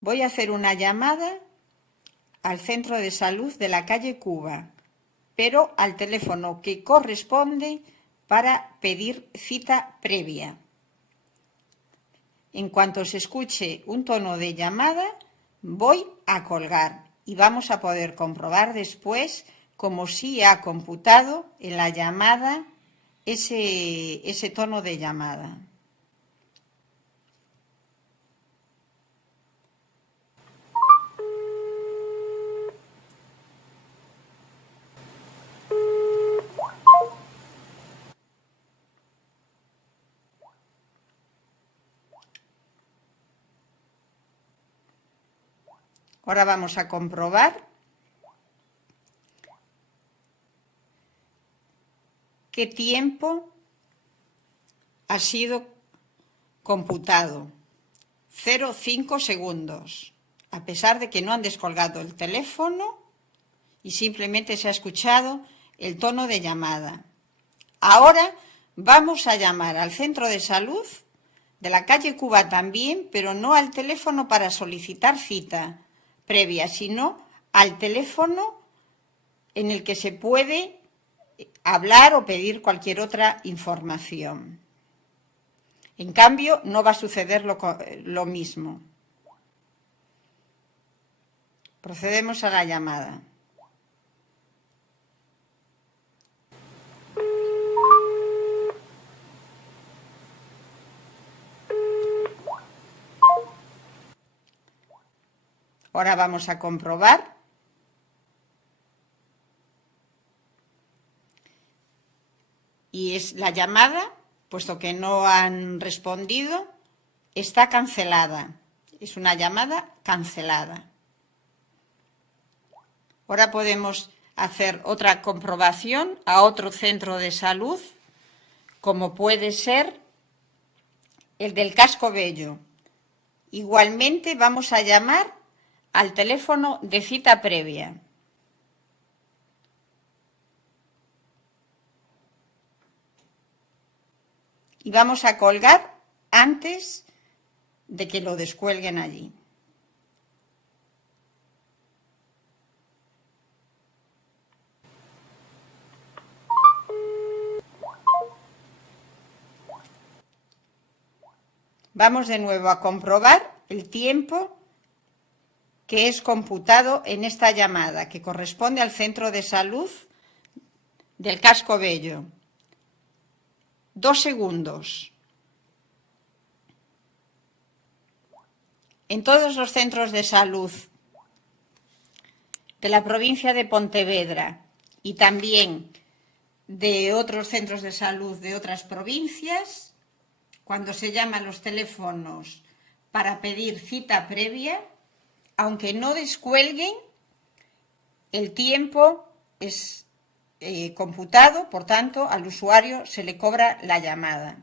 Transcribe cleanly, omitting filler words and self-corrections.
Voy a hacer una llamada al centro de salud de la calle Cuba, pero al teléfono que corresponde para pedir cita previa. En cuanto se escuche un tono de llamada, voy a colgar y vamos a poder comprobar después cómo sí ha computado en la llamada ese tono de llamada. Ahora vamos a comprobar qué tiempo ha sido computado. 0,5 segundos, a pesar de que no han descolgado el teléfono y simplemente se ha escuchado el tono de llamada. Ahora vamos a llamar al centro de salud de la calle Cuba también, pero no al teléfono para solicitar cita previa, sino al teléfono en el que se puede hablar o pedir cualquier otra información. En cambio, no va a suceder lo mismo. Procedemos a la llamada. Ahora vamos a comprobar y es la llamada, puesto que no han respondido, está cancelada. Es una llamada cancelada. Ahora podemos hacer otra comprobación a otro centro de salud, como puede ser el del Casco Bello. Igualmente vamos a llamar al teléfono de cita previa. Y vamos a colgar antes de que lo descuelguen allí. Vamos de nuevo a comprobar el tiempo que es computado en esta llamada, que corresponde al centro de salud del Casco Bello. 2 segundos. En todos los centros de salud de la provincia de Pontevedra y también de otros centros de salud de otras provincias, cuando se llaman los teléfonos para pedir cita previa, aunque no descuelguen, el tiempo es computado, por tanto, al usuario se le cobra la llamada.